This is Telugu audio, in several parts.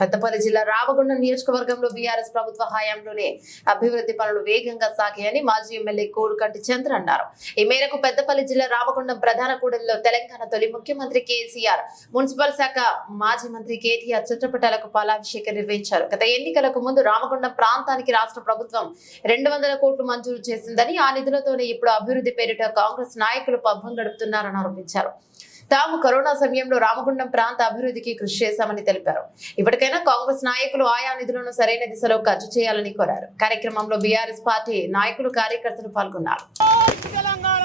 పెద్దపల్లి జిల్లా రామగుండం నియోజకవర్గంలో బీఆర్ఎస్ ప్రభుత్వ హయాంలోనే అభివృద్ధి పనులు వేగంగా సాగాయని మాజీ ఎమ్మెల్యే కోడుకంటి చంద్ర అన్నారు. ఈ మేరకు పెద్దపల్లి జిల్లా రామగుండం ప్రధాన కూడలిలో తెలంగాణ తొలి ముఖ్యమంత్రి కేసీఆర్ మున్సిపల్ శాఖ మాజీ మంత్రి కేటీఆర్ చిత్రపటాలకు పాలాభిషేకం నిర్వహించారు. గత ఎన్నికలకు ముందు రామగుండం ప్రాంతానికి రాష్ట్ర ప్రభుత్వం రెండు వందల కోట్లు మంజూరు చేసిందని ఆ నిధులతోనే ఇప్పుడు అభివృద్ధి పేరిట కాంగ్రెస్ నాయకులు పబ్బం గడుపుతున్నారని ఆరోపించారు. తాము కరోనా సమయంలో రామగుండం ప్రాంత అభివృద్ధికి కృషి చేశామని తెలిపారు. ఇప్పటికైనా కాంగ్రెస్ నాయకులు ఆయా నిధులను సరైన దిశలో ఖర్చు చేయాలని కోరారు. కార్యక్రమంలో బీఆర్ఎస్ పార్టీ నాయకులు కార్యకర్తలు పాల్గొన్నారు. తెలంగాణ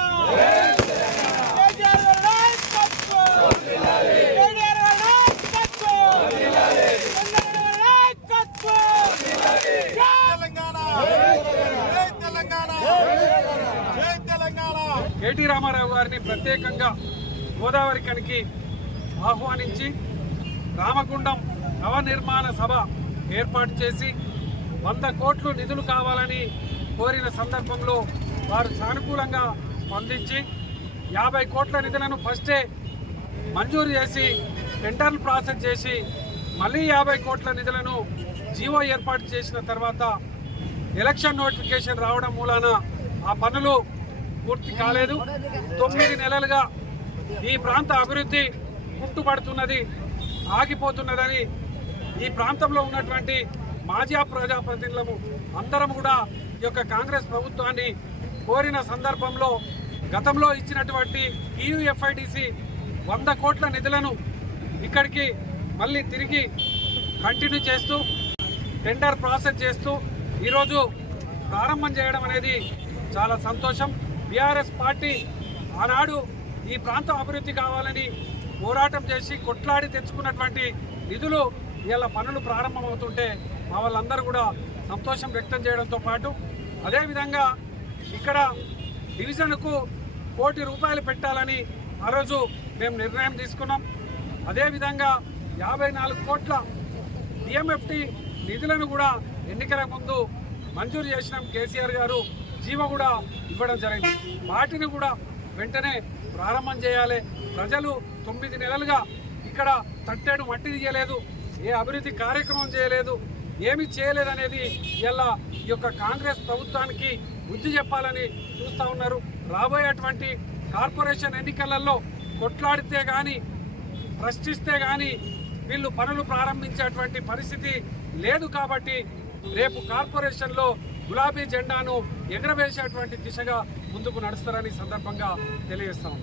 రామారావు గారిని ప్రత్యేకంగా గోదావరి కనికి ఆహ్వానించి రామగుండం నవనిర్మాణ సభ ఏర్పాటు చేసి వంద కోట్లు నిధులు కావాలని కోరిన సందర్భంలో వారు సానుకూలంగా స్పందించి యాభై కోట్ల నిధులను ఫస్టే మంజూరు చేసి టెండర్లు ప్రాసెస్ చేసి మళ్ళీ యాభై కోట్ల నిధులను జీవో ఏర్పాటు చేసిన తర్వాత ఎలక్షన్ నోటిఫికేషన్ రావడం మూలాన ఆ పనులు పూర్తి కాలేదు. తొమ్మిది నెలలుగా ఈ ప్రాంత అభివృద్ధి కుంటుపడుతున్నది ఆగిపోతున్నదని ఈ ప్రాంతంలో ఉన్నటువంటి మాజీ ప్రజాప్రతినిధులము అందరం కూడా ఈ యొక్క కాంగ్రెస్ ప్రభుత్వాన్ని కోరిన సందర్భంలో గతంలో ఇచ్చినటువంటి ఈయుఎఫ్ఐడిసి వంద కోట్ల నిధులను ఇక్కడికి మళ్ళీ తిరిగి కంటిన్యూ చేస్తూ టెండర్ ప్రాసెస్ చేస్తూ ఈరోజు ప్రారంభం చేయడం అనేది చాలా సంతోషం. బీఆర్ఎస్ పార్టీ ఆనాడు ఈ ప్రాంతం అభివృద్ధి కావాలని పోరాటం చేసి కొట్లాడి తెచ్చుకున్నటువంటి నిధులు ఇలా పనులు ప్రారంభమవుతుంటే మా వాళ్ళందరూ కూడా సంతోషం వ్యక్తం చేయడంతో పాటు అదేవిధంగా ఇక్కడ డివిజన్కు కోటి రూపాయలు పెట్టాలని ఆ రోజు మేము నిర్ణయం తీసుకున్నాం. అదేవిధంగా యాభై నాలుగు కోట్ల డిఎంఎఫ్టి నిధులను కూడా ఎన్నికల ముందు మంజూరు చేసినాం కేసీఆర్ గారు. జీవ కూడా ఇవ్వడం జరిగింది. వాటిని కూడా వెంటనే ప్రారంభం చేయాలి. ప్రజలు తొమ్మిది నెలలుగా ఇక్కడ తట్టేడు మట్టి తీయలేదు. ఏ అభివృద్ధి కార్యక్రమం చేయలేదు. ఏమి చేయలేదనేది ఇలా ఈ యొక్క కాంగ్రెస్ ప్రభుత్వానికి బుద్ధి చెప్పాలని చూస్తూ ఉన్నారు. రాబోయేటువంటి కార్పొరేషన్ ఎన్నికలలో కొట్లాడితే కానీ ప్రశ్నిస్తే కానీ వీళ్ళు పనులు ప్రారంభించేటువంటి పరిస్థితి లేదు కాబట్టి రేపు కార్పొరేషన్లో గులాబీ జెండాను ఎగరవేసేటువంటి దిశగా ముందుకు నడుస్తారని సందర్భంగా తెలియజేస్తాం